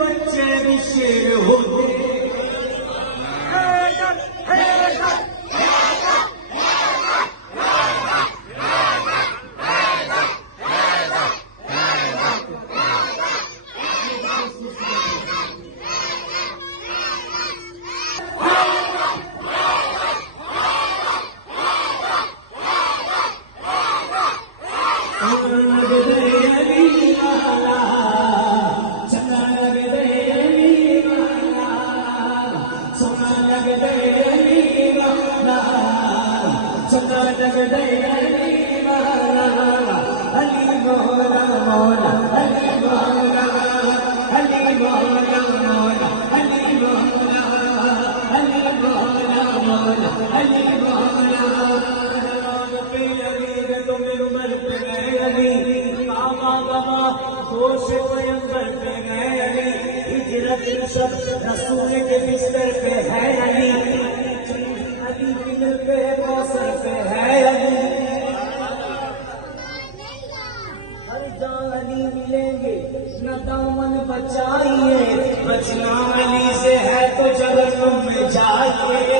बच्चे भी शेर होते। रसूल के बिस्तर पे है अली, अली बिल पे कौसर पे है अली, हर जहाँ अली मिलेंगे न दामन बचाइए, बचना अली से है तो जहन्नुम में जाइए।